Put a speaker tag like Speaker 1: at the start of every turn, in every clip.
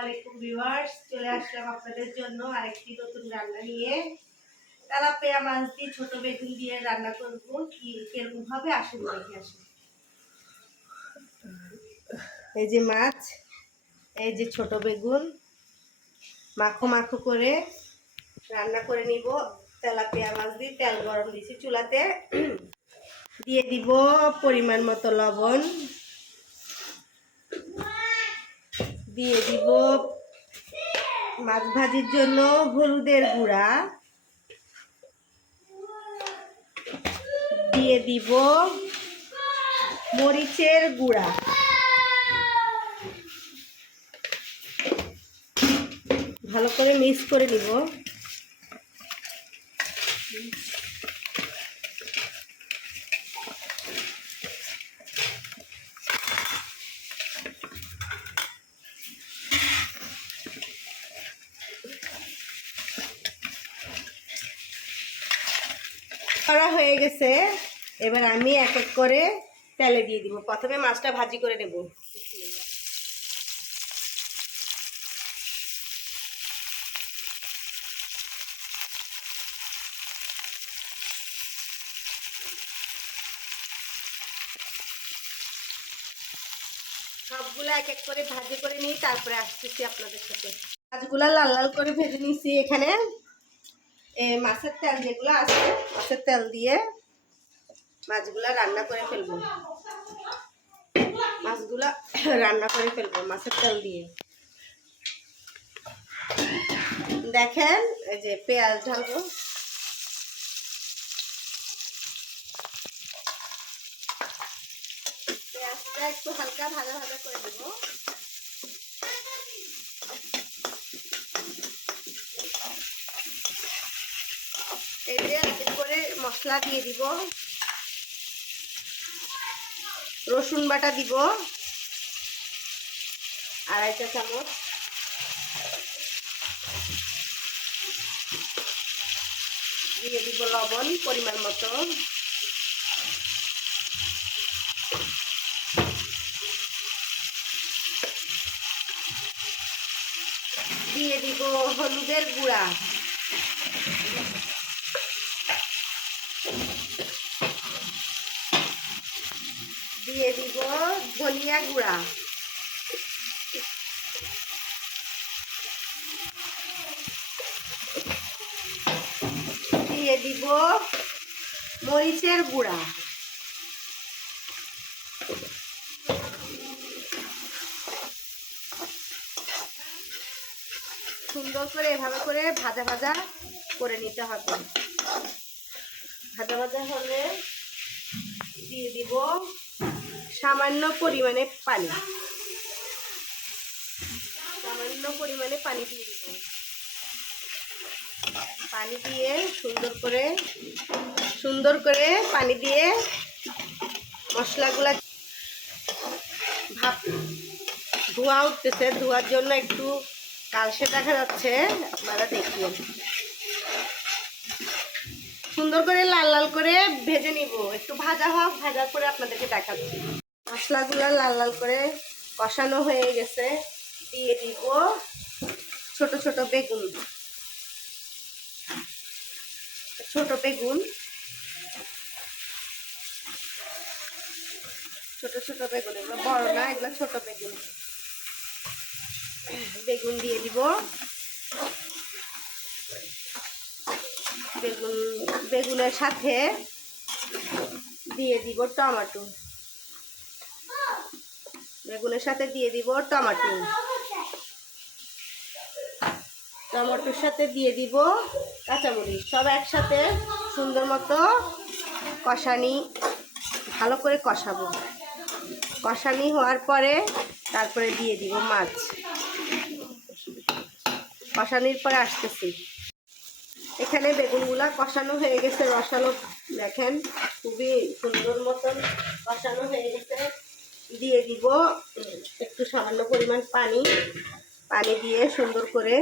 Speaker 1: আলাইকুম ভিউয়ার্স, চলে আসলাম আপনাদের জন্য আরেকটি নতুন রান্না নিয়ে। তেলাপিয়া মাছ দিয়ে ছোট বেগুন দিয়ে রান্না করব। কি, কীরকম হবে? আসুন দেখে আসুন এই যে মাছ, এই যে ছোট বেগুন, মাখো মাখো করে রান্না করে নিব। তেলাপিয়া মাছ দিয়ে তেল গরম দিয়েছি চুলাতে। দিয়ে দিব পরিমাণ মতো লবণ। দিয়ে দিব মাছ ভাজির জন্য হলুদের গুঁড়া। দিয়ে দিব মরিচের গুঁড়া। ভালো করে মিক্স করে নিব করা হয়ে গেছে এবার আমি এক এক করে তেলে দিয়ে দিব। প্রথমে মাছটা ভাজি করে নেব। সবগুলো এক এক করে ভাজি করে নিই তারপরে আসতেছি আপনাদের সাথে। মাছগুলা লাল লাল করে ভেজে নিয়েছি এখানে। মাছের তেল যেগুলো আছে, মাছের তেল দিয়ে মাছগুলা রান্না করে ফেলব। মাছগুলা রান্না করে ফেলব, মাছের তেল দিয়ে। দেখেন, এই যে পেঁয়াজ ঢালবো। একটু হালকা ভাজা ভাজা করে দেবো। এতে এতে করে মশলা দিয়ে দিব। রসুন বাটা দিব। আড়াইটা চামচ। দিয়ে দিব লবণ পরিমাণ মতো। দিয়ে দিব হলুদের গুঁড়া। দিয়ে দিব ধনিয়া গুঁড়া। দিয়ে দিব মরিচের গুঁড়া। সুন্দর করে এভাবে করে ভাজা ভাজা করে নিতে হবে। ভাজা ভাজা হলে দিয়ে দিব সামান্য পরিমাণে পানি। সামান্য পরিমাণে পানি দিয়ে দিব। পানি দিয়ে সুন্দর করে সুন্দর করে পানি দিয়ে মশলাগুলা ভাপ, ধোঁয়া উঠতেছে। ধোয়ার জন্য একটু কালসে দেখা যাচ্ছে। আপনারা দেখিয়ে সুন্দর করে লাল লাল করে ভেজে নিব। একটু ভাজা হোক ভাজার পরে আপনাদেরকে দেখাচ্ছি। মশলাগুলো লাল লাল করে কষানো হয়ে গেছে। দিয়ে দিব ছোট ছোট বেগুন। ছোট বেগুন। ছোট ছোট বেগুন, এগুলো বড় না, এগুলো ছোট বেগুন। বেগুন দিয়ে দিব। বেগুন, বেগুনের সাথে দিয়ে দিব টমেটো। বেগুনের সাথে দিয়ে দিব টমাটো। টমেটোর সাথে দিয়ে দিব কাঁচামরিচ। সব একসাথে সুন্দর মতো কষানি, ভালো করে কষাবো। কষানি হওয়ার পরে তারপরে দিয়ে দিব মাছ। কষানির পরে আসতেছি। এখানে বেগুনগুলা কষানো হয়ে গেছে, রসালো দেখেন, খুবই সুন্দর মতন কষানো হয়ে গেছে। দিয়ে দিব একটু সামান্য পরিমাণ পানি। পানি দিয়ে সুন্দর করে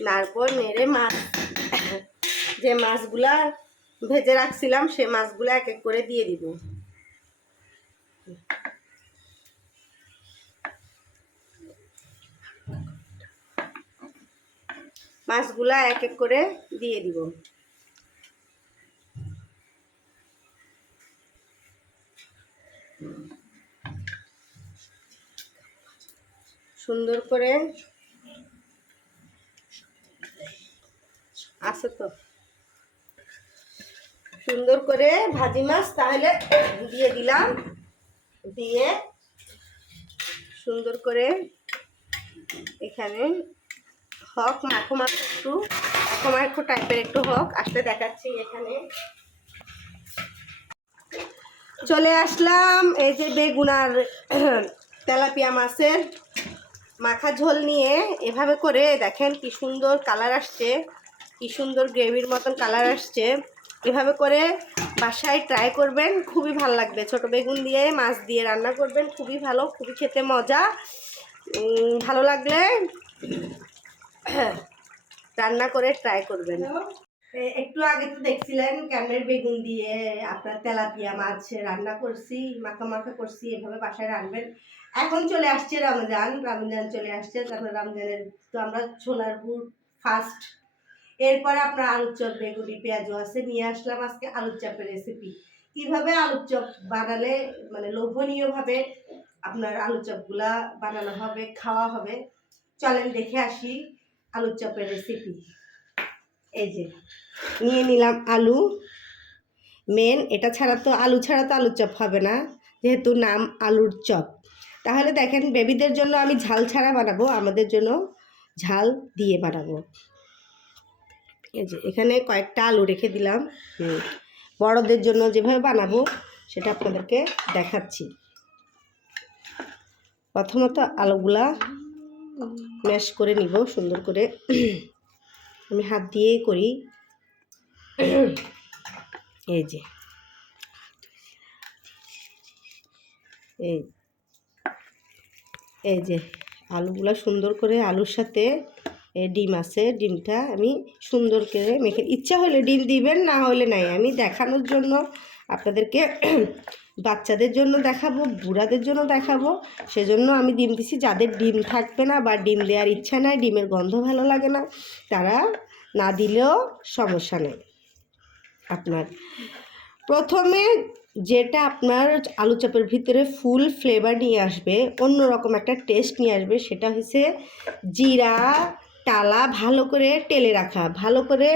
Speaker 1: নারপর নেড়ে মাছ যে মাছগুলা ভেজে রাখছিলাম, সে মাছগুলো এক এক করে দিয়ে দিব। মাছগুলা এক এক করে দিয়ে দিব। সুন্দর করে আছে তো? সুন্দর করে ভাজি মাছ, তাহলে দিয়ে দিলাম। দিয়ে সুন্দর করে এখানে হক মাখো মাখো একটু, মাখো মাখো টাইপের একটু হক, আসলে দেখাচ্ছি এখানে। চলে আসলাম। এই যে বেগুন আর তেলাপিয়া মাছের মাখা ঝোল নিয়ে। এভাবে করে দেখেন কি সুন্দর কালার আসছে, কি সুন্দর গ্রেভির মতন কালার আসছে। এভাবে করে বাসায় ট্রাই করবেন, খুবই ভালো লাগবে। ছোট বেগুন দিয়ে, মাছ দিয়ে রান্না করবেন, খুবই ভালো, খুবই খেতে মজা। ভালো লাগলে রান্না করে ট্রাই করবেন। একটু আগে তো দেখছিলেন ক্যামের বেগুন দিয়ে আপনার তেলাপিয়া মাছ রান্না করছি মাখা মাখা করছি, এভাবে বাসায় রান্নবেন এখন চলে আসছে রমজান রমজান চলে আসছে, তারপর রমজানের তো আমরা ছোলার বুট ফার্স্ট এরপরে আপনার আলুর চপ, বেগুনি, পেঁয়াজও আছে, নিয়ে আসলাম আজকে আলুর চপের রেসিপি কীভাবে আলুর চপ বানালে মানে লোভনীয়ভাবে আপনার আলুর চপগুলা বানানো হবে, খাওয়া হবে, চলেন দেখে আসি আলুর চপের রেসিপি এই যে, নিয়ে নিলাম আলু। মেন এটা ছাড়া তো আলু ছাড়া তো আলুর চপ হবে না, যেহেতু নাম আলুর চপ। তাহলে দেখেন, বেবিদের জন্য আমি ঝাল ছাড়া বানাবো, আমাদের জন্য ঝাল দিয়ে বানাবো। এই যে, এখানে কয়েকটা আলু রেখে দিলাম। বড়দের জন্য যেভাবে বানাবো, সেটা আপনাদেরকে দেখাচ্ছি। প্রথমত আলুগুলা ম্যাশ করে নিব, সুন্দর করে। আমি হাত দিয়েই করি। এই যে। এই। এই যে, আলুগুলা সুন্দর করে আলুর সাথে ডিম আছে, ডিমটা আমি সুন্দর করে মেখে, ইচ্ছা হলে ডিম দিবেন, না হলে নাই। আমি দেখানোর জন্য আপনাদেরকে বাচ্চাদের জন্য দেখাবো, বুড়াদের জন্য দেখাবো। সেজন্য আমি ডিম দিছি। যাদের ডিম থাকবে না বা ডিম দেওয়ার ইচ্ছা নাই, ডিমের গন্ধ ভালো লাগে না, তারা না দিলেও সমস্যা নেই। আপনার প্রথমে যেটা আপনার আলু চাপের ভিতরে ফুল ফ্লেভার নিয়ে আসবে, অন্যরকম একটা টেস্ট নিয়ে আসবে, সেটা হচ্ছে জিরা, টালা, ভালো করে টেলে রাখা, ভালো করে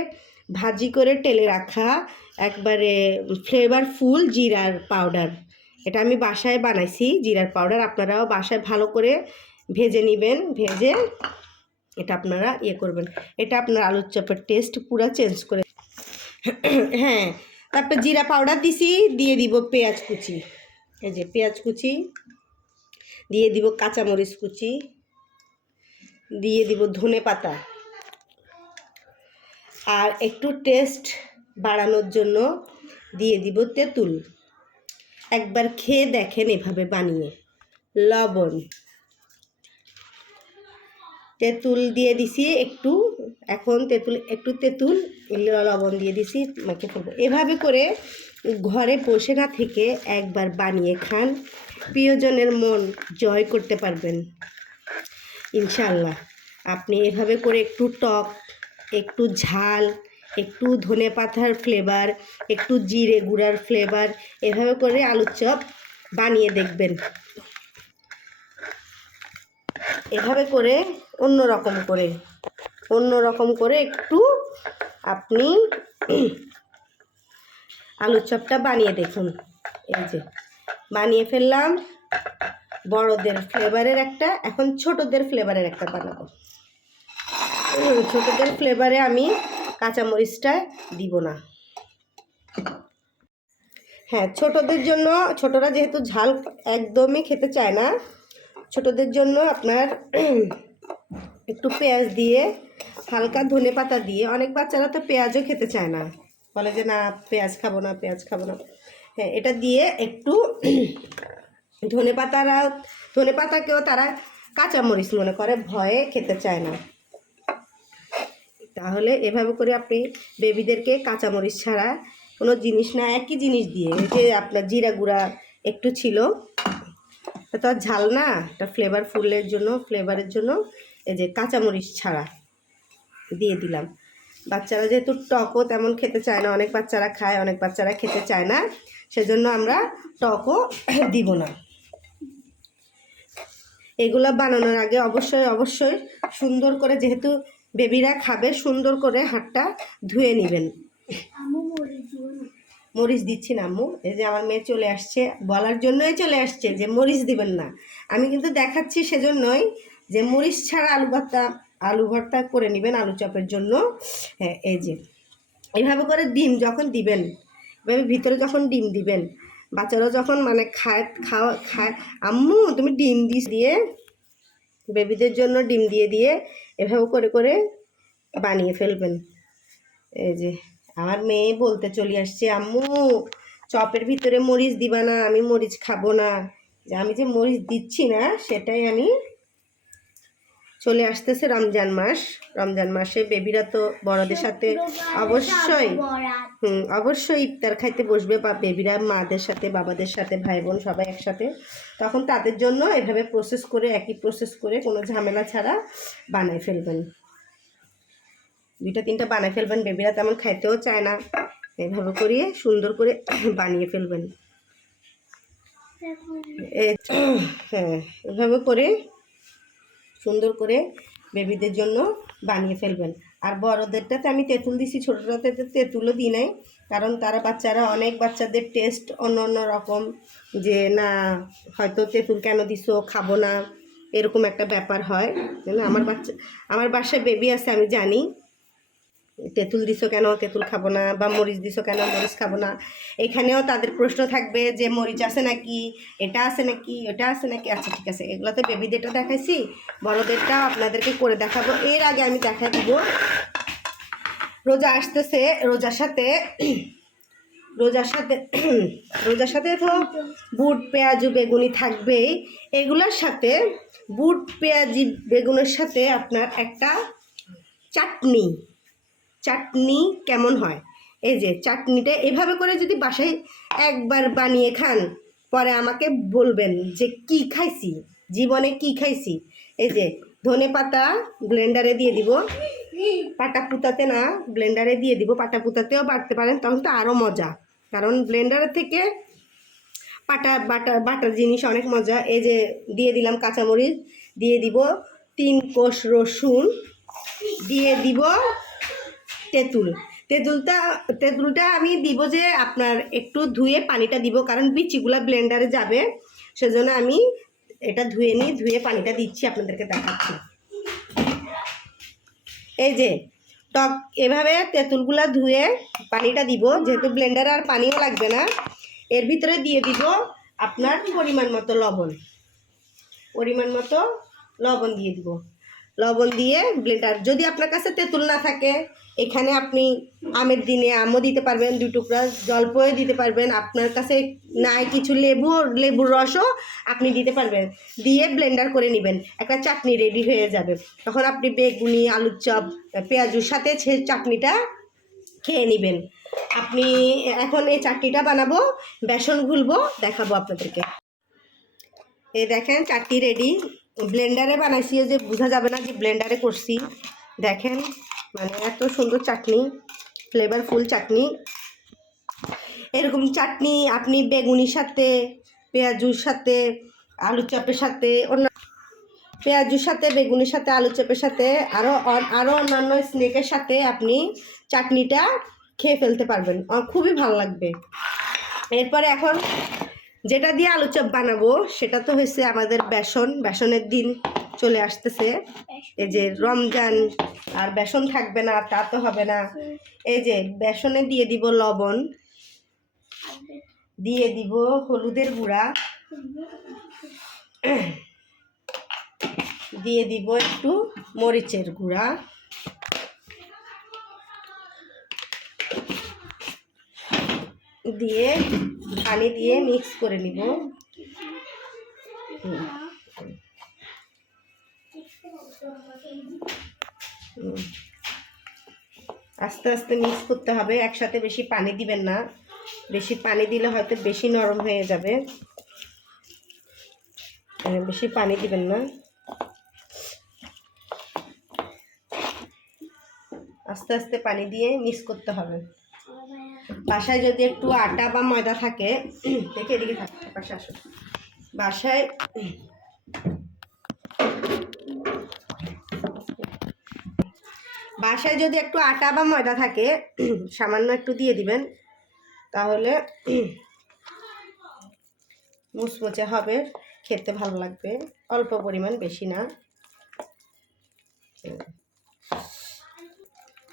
Speaker 1: ভাজি করে টেলে রাখা, একবারে ফ্লেভারফুল জিরার পাউডার এটা আমি বাসায় বানাইছি, জিরার পাউডার আপনারাও বাসায় ভালো করে ভেজে নেবেন, ভেজে এটা আপনারা ইয়ে করবেন। এটা আপনার আলুর চপের টেস্ট পুরো চেঞ্জ করে হ্যাঁ তারপর জিরা পাউডার দিছি, দিয়ে দিব পেঁয়াজ কুচি। এই যে পেঁয়াজ কুচি, দিয়ে দিব কাঁচামরিচ কুচি, দিয়ে দিব ধনে পাতা আর একটু টেস্ট বাড়ানোর জন্য দিয়ে দিব তেঁতুল। একবার খেয়ে দেখেন এভাবে বানিয়ে। লবণ। তেঁতুল দিয়ে দিছি একটু, এখন তেঁতুল, একটু তেঁতুল, লবণ দিয়ে দিছি মাকে ফেলব। এভাবে করে ঘরে বসে না থেকে একবার বানিয়ে খান। প্রিয়জনের মন জয় করতে পারবেন। ইনশাল্লাহ আপনি এভাবে করে একটু টক একটু ঝাল, একটু ধনে পাতার ফ্লেভার একটু জিরে গুঁড়ার ফ্লেভার এভাবে করে আলুর চপ বানিয়ে দেখবেন। এভাবে করে অন্য রকম করে অন্য রকম করে একটু আপনি আলুর চপটা বানিয়ে দেখুন। এই যে, বানিয়ে ফেললাম। বড়দের ফ্লেভারের একটা, এখন ছোটদের ফ্লেভারের একটা বানাবো। উম, ছোটদের ফ্লেভারে আমি কাঁচামরিচটা দিব না। হ্যাঁ ছোটদের জন্য ছোটরা যেহেতু ঝাল একদমই খেতে চায় না ছোটদের জন্য আপনার একটু পেঁয়াজ দিয়ে হালকা ধনে পাতা দিয়ে অনেক বাচ্চারা তো পেঁয়াজও খেতে চায় না। বলে যে না পেঁয়াজ খাব না পেঁয়াজ খাব না। হ্যাঁ এটা দিয়ে একটু ধনে পাতারা ধনে পাতাকেও তারা কাঁচামরিচ মনে করে ভয়ে খেতে চায় না। তাহলে এভাবে করে আপনি বেবিদেরকে কাঁচামরিচ ছাড়া কোনো জিনিস না, একই জিনিস দিয়ে যে আপনার জিরা গুঁড়া একটু ছিল তো আর ঝাল না, এটা ফ্লেভার ফুলের জন্য ফ্লেভারের জন্য এই যে কাঁচামরিচ ছাড়া দিয়ে দিলাম। বাচ্চারা যেহেতু টকও তেমন খেতে চায় না, অনেক বাচ্চারা খায়, অনেক বাচ্চারা খেতে চায় না, সেজন্য আমরা টকও দিব না। এগুলো বানানোর আগে অবশ্যই অবশ্যই সুন্দর করে যেহেতু বেবিরা খাবে সুন্দর করে হাতটা ধুয়ে নেবেন। মরিচ দিচ্ছি না আম্মু এই যে আমার মেয়ে চলে আসছে বলার জন্যই চলে আসছে যে মরিচ দিবেন না। আমি কিন্তু দেখাচ্ছি সেজন্যই যে মরিচ ছাড়া আলু ভর্তা আলু ভর্তা করে নেবেন আলু চপের জন্য। হ্যাঁ এই যে। এইভাবে করে ডিম যখন দিবেন এভাবে ভিতরে যখন ডিম দিবেন বাচ্চারা যখন মানে খায় খাওয়া খায় আম্মু তুমি ডিম দিস দিয়ে বেবিদের জন্য ডিম দিয়ে দিয়ে এভাবে করে করে বানিয়ে ফেলবেন। এই যে, আমার মেয়ে বলতে চলে আসছে, আম্মু, চপের ভিতরে মরিচ দিবা না, আমি মরিচ খাব না। যে, আমি যে মরিচ দিচ্ছি না, সেটাই আমি চলে আসতেছে রমজান মাস। রমজান মাসে বেবিরা তো বড়দের সাথে অবশ্যই হুম অবশ্যই ইফতার খাইতে বসবে বা বেবিরা মাদের সাথে বাবাদের সাথে ভাই বোন সবাই একসাথে। তখন তাদের জন্য এভাবে প্রসেস করে একই প্রসেস করে কোনো ঝামেলা ছাড়া বানায় ফেলবেন। দুইটা তিনটা বানায় ফেলবেন বেবিরা তেমন খাইতেও চায় না। এভাবে করিয়ে সুন্দর করে বানিয়ে ফেলবেন। এই হ্যাঁ এভাবে করে সুন্দর করে বেবিদের জন্য বানিয়ে ফেলবেন। আর বড়দেরটাতে আমি তেঁতুল দিছি ছোটোটাতে তো তেঁতুলও দিই নাই, কারণ তারা বাচ্চারা অনেক বাচ্চাদের টেস্ট অন্য অন্য রকম যে, না, হয়তো তেঁতুল কেন দিছো, খাব না। এরকম একটা ব্যাপার হয়। আমার বাচ্চা, আমার বাসায় বেবি আছে, আমি জানি। তেঁতুল দিছো কেন? তেঁতুল খাব না বা মরিচ দিছো কেন? মরিচ খাব না। এখানেও তাদের প্রশ্ন থাকবে যে, মরিচ আছে নাকি? এটা আছে নাকি? ওটা আছে নাকি? আচ্ছা ঠিক আছে। এগুলো তো বেবিদেরটা দেখাইছি। বড়দেরটা আপনাদেরকে করে দেখাবো। এর আগে আমি দেখা দিব। রোজা আসতেছে। রোজার সাথে রোজার সাথে রোজার সাথে তো বুট, পেঁয়াজু, বেগুনি থাকবেই। এগুলোর সাথে, বুট, পেঁয়াজি, বেগুনের সাথে আপনার একটা চাটনি। চাটনি কেমন হয়? এই যে চাটনিটা এভাবে করে যদি বাসায় একবার বানিয়ে খান, পরে আমাকে বলবেন যে কি খাইছি, জীবনে কি খাইছি। এই যে ধনে পাতা ব্লেন্ডারে দিয়ে দিব। পাটা পুতাতে না, ব্লেন্ডারে দিয়ে দিব। পাটা পুতাতেও বাটতে পারেন, তখন তো আরও মজা। কারণ ব্লেন্ডারের থেকে পাটা, বাটা বাটার জিনিস অনেক মজা। এই যে দিয়ে দিলাম কাঁচামরিচ, দিয়ে দিব তিন কোষ রসুন, দিয়ে দিব তেঁতুল। তেঁতুলটা তেঁতুলটা আমি দিব যে আপনার একটু ধুয়ে পানিটা দিব, কারণ বিচিগুলা ব্লেন্ডারে যাবে। সেজন্য আমি এটা ধুয়ে নিই ধুয়ে পানিটা দিচ্ছি আপনাদেরকে দেখাচ্ছি। এই যে, টক, এভাবে তেঁতুলগুলা ধুয়ে পানিটা দিব, যেহেতু ব্লেন্ডারে আর পানিও লাগবে না। এর ভিতরে দিয়ে দিব আপনার পরিমাণ মতো লবণ। পরিমাণ মতো লবণ দিয়ে দিব। লবণ দিয়ে ব্লেন্ডার যদি আপনার কাছে তেঁতুল না থাকে এখানে আপনি আমের দিনে আমও দিতে পারবেন দুই টুকরা জলপয়ে দিতে পারবেন। আপনার কাছে নাই কিছু লেবু, লেবুর রসও আপনি দিতে পারবেন। দিয়ে ব্লেন্ডার করে নেবেন। একটা চাটনি রেডি হয়ে যাবে। তখন আপনি বেগুনি, আলুর চপ, পেঁয়াজুর সাথে সে চাটনিটা খেয়ে নেবেন। আপনি এখন এই চাটনিটা বানাবো, বেসন গুলবো দেখাবো আপনাদেরকে। এ দেখেন, চাটনি রেডি ব্লেন্ডারে বানাইছি যে বোঝা যাবে না যে ব্লেন্ডারে করছি। দেখেন মানে এত সুন্দর চাটনি ফ্লেভারফুল চাটনি। এরকম চাটনি আপনি বেগুনির সাথে, পেঁয়াজুর সাথে, আলু চপের সাথে, অন্য পেঁয়াজুর সাথে, বেগুনির সাথে, আলু চপের সাথে আরও আরও অন্যান্য স্নেকের সাথে আপনি চাটনিটা খেয়ে ফেলতে পারবেন। খুবই ভালো লাগবে। এরপরে এখন যেটা দিয়ে আলু চপ বানাবো, সেটা তো হয়েছে আমাদের বেসন। বেসনের দিন চলে আসতেছে। এই যে রমজান, আর বেসন থাকবে না তা তো হবে না। এই যে বেসনে দিয়ে দিব লবণ। দিয়ে দিব হলুদের গুঁড়া। দিয়ে দিব একটু মরিচের গুঁড়া। দিয়ে পানি দিয়ে মিক্স করে নিব। হুম। আস্তে আস্তে মিক্স করতে হবে। একসাথে বেশি পানি দিবেন না। বেশি পানি দিলে হয়তো বেশি নরম হয়ে যাবে। বেশি পানি দিবেন না। আস্তে আস্তে পানি দিয়ে মিক্স করতে হবে। বাসায় যদি একটু আটা বা ময়দা থাকে, দেখে এদিকে থাকতে পাশে বাসায় বাসায় যদি একটু আটা বা ময়দা থাকে, সামান্য একটু দিয়ে দিবেন, তাহলে মুচমুচে হবে, খেতে ভালো লাগবে। অল্প পরিমাণ, বেশি না।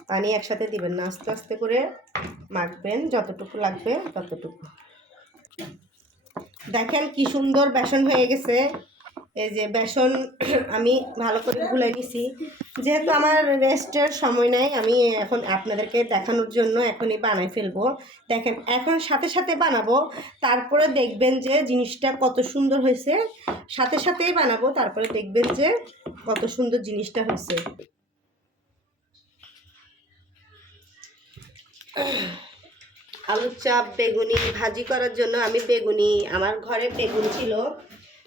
Speaker 1: পানি একসাথে দিবেন না, আস্তে আস্তে করে মাখবেন, যতটুকু লাগবে ততটুকু। দেখেন কি সুন্দর বেসন হয়ে গেছে। এই যে বেসন আমি ভালো করে গুলে নিছি। যেহেতু আমার রেস্টের সময় নাই, আমি এখন আপনাদেরকে দেখানোর জন্য এখনই বানাই ফেলব। দেখেন, এখন সাথে সাথে বানাবো। তারপরে দেখবেন যে জিনিসটা কত সুন্দর হয়েছে। সাথে সাথেই বানাবো, তারপরে দেখবেন যে কত সুন্দর জিনিসটা হয়েছে। আলুর চাপ, বেগুনি ভাজি করার জন্য আমি বেগুনি, আমার ঘরে বেগুন ছিল।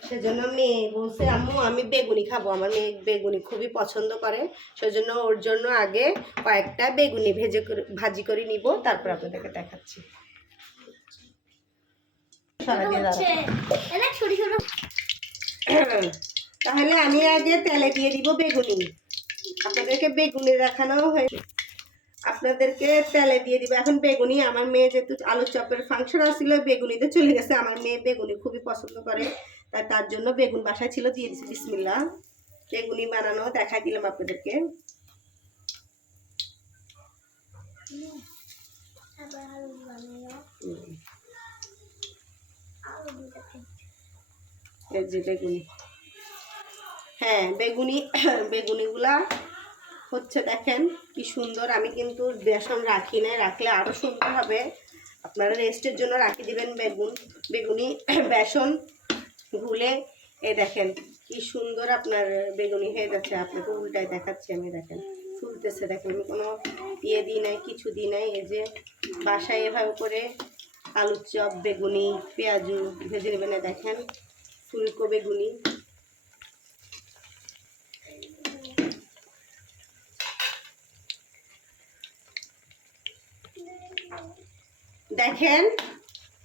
Speaker 1: সেজন্য মেয়ে বলছে, আম্মু, আমি বেগুনি খাব। আমার মেয়ে বেগুনি খুবই পছন্দ করে। সেজন্য ওর জন্য আগে কয়েকটা বেগুনি ভেজে করে, ভাজি করে নিব। তারপর আপনাদেরকে দেখাচ্ছি। তাহলে আমি আগে তেলে দিয়ে দিব বেগুনি। আপনাদেরকে বেগুনি দেখানো হয়ে আপনাদেরকে তেলে দিয়ে দিব। এখন বেগুনি, আমার মেয়ে যেহেতু আলু চপের ফাংশন আসছিল বেগুনিতে চলে গেছে। আমার মেয়ে বেগুনি খুবই পছন্দ করে। তাই তার জন্য বেগুন বাসায় ছিল দিয়ে দিচ্ছি বিসমিল্লা বেগুনি বানানো দেখাই দিলাম আপনাদেরকে। হুম, এই যে বেগুনি। হ্যাঁ বেগুনি বেগুনিগুলা হচ্ছে দেখেন কি সুন্দর। আমি কিন্তু বেসন রাখি না রাখলে আরও সুন্দর হবে। আপনারা রেস্টের জন্য রাখি দিবেন বেগুন। বেগুনি বেসন গুলে এই দেখেন কি সুন্দর আপনার বেগুনি হয়ে যাচ্ছে। আপনাকে উল্টায় দেখাচ্ছি আমি, দেখেন। ফুলতেছে, দেখেন। আমি কোনো ইয়ে দিই নাই, কিছু দিই নাই। এই যে বাসায় এভাবে করে আলুর চপ, বেগুনি, পেঁয়াজু ভেজে নেবেন দেখেন। ফুলকো বেগুনি। দেখেন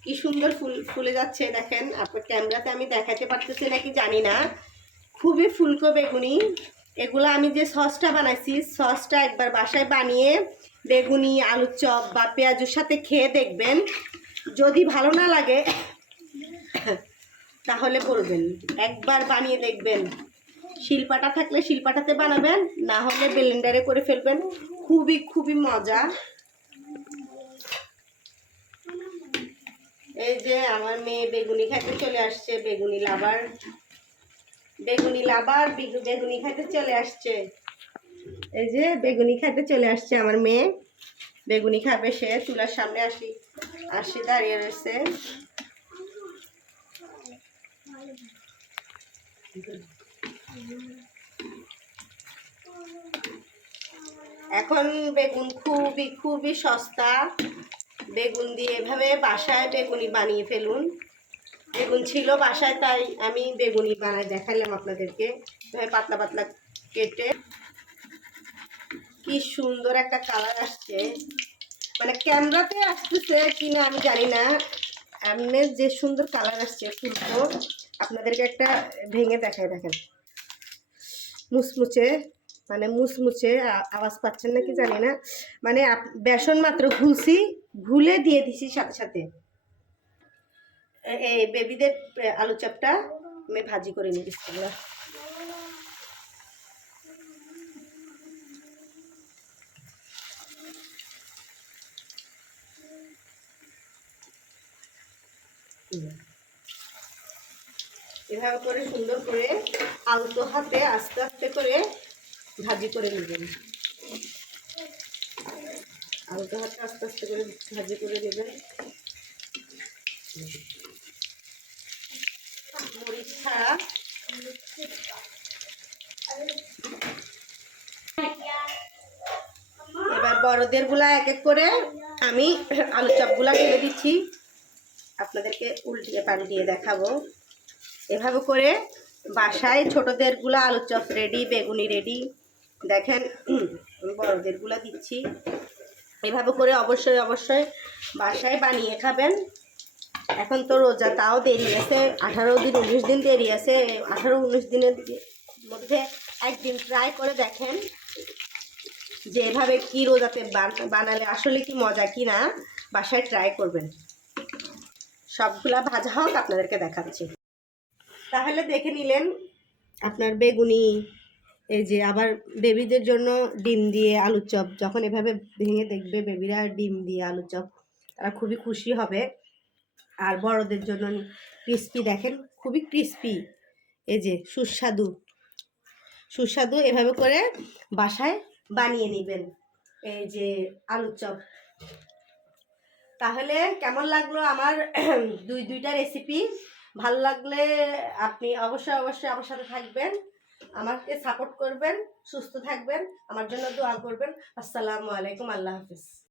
Speaker 1: কি সুন্দর ফুল ফুলে যাচ্ছে, দেখেন। আপনার ক্যামেরাতে আমি দেখাতে পারতেছি নাকি জানি না। খুবই ফুলকো বেগুনি। এগুলো আমি যে সসটা বানাইছি, সসটা একবার বাসায় বানিয়ে বেগুনি, আলুর চপ বা পেঁয়াজুর সাথে খেয়ে দেখবেন। যদি ভালো না লাগে, তাহলে বলবেন। একবার বানিয়ে দেখবেন। শিলপাটা থাকলে শিলপাটাতে বানাবেন, না হলে ব্লেন্ডারে করে ফেলবেন। খুবই খুবই মজা। এই যে আমার মেয়ে বেগুনি খাইতে চলে আসছে, বেগুনি লাভার। বেগুনি বেগু- বেগুনি খাইতে চলে আসছে। এই যে বেগুনি খাইতে চলে আসছে আমার মেয়ে। বেগুনি খাবে সে, চুলার সামনে আসি আসি দাঁড়িয়ে রয়েছে। এখন বেগুন খুবই খুবই সস্তা। বেগুন দিয়ে এভাবে বাসায় বেগুনি বানিয়ে ফেলুন। বেগুন ছিল বাসায়, তাই আমি বেগুনি বানাই দেখালাম আপনাদেরকে। এভাবে পাতলা পাতলা কেটে। কি সুন্দর একটা কালার আসছে। মানে ক্যামেরাতে আসতেছে কিনা আমি জানি না। এমনি যে সুন্দর কালার আসছে ফুলকো আপনাদেরকে একটা ভেঙে দেখায় দেখেন। মুচমুচে মানে আ- আওয়াজ পাচ্ছেন নাকি জানি না। মানে বেসন মাত্র ঘুলছি, ঘুলে দিয়ে দিছি সাথে সাথে। এই বেবিদের আলু চাপটা আমি ভাজি করে নিই এভাবে করে সুন্দর করে আলতো হাতে আস্তে আস্তে করে ভাজি করে নেবেন। আলতো হাতে আস্তে আস্তে করে ভাজি করে ছাড়া এবার বড়দেরগুলা এক এক করে আমি আলু চপগুলা ঢেলে দিচ্ছি। আপনাদেরকে উল্টিয়ে পাল্টিয়ে দেখাবো। এভাবে করে বাসায় ছোটদেরগুলা আলু চপ রেডি বেগুনি রেডি দেখেন উম, বড়দেরগুলো দিচ্ছি। এভাবে করে অবশ্যই অবশ্যই বাসায় বানিয়ে খাবেন। এখন তো রোজা তাও দেরি আছে আঠারো দিন উনিশ দিন দেরি আছে। আঠারো উনিশ দিনের মধ্যে একদিন ট্রাই করে দেখেন যে এভাবে কি রোজাতে বান- বানালে আসলে কি মজা কি না বাসায় ট্রাই করবেন। সবগুলা ভাজা হোক আপনাদেরকে দেখাচ্ছি। তাহলে দেখে নিলেন আপনার বেগুনি এই যে আবার বেবিদের জন্য ডিম দিয়ে আলুর চপ, যখন এভাবে ভেঙে দেখবে বেবিরা ডিম দিয়ে আলুর চপ, তারা খুবই খুশি হবে। আর বড়দের জন্য ক্রিস্পি দেখেন, খুবই ক্রিস্পি এই যে সুস্বাদু সুস্বাদু এভাবে করে বাসায় বানিয়ে নেবেন এই যে আলুর চপ। তাহলে কেমন লাগল আমার দুই দুইটা রেসিপি ভালো লাগলে আপনি অবশ্যই অবশ্যই আমার সাথে থাকবেন। আমাকে সাপোর্ট করবেন সুস্থ থাকবেন আমার জন্য দোয়া করবেন। আসসালামু আলাইকুম আল্লাহ হাফিজ।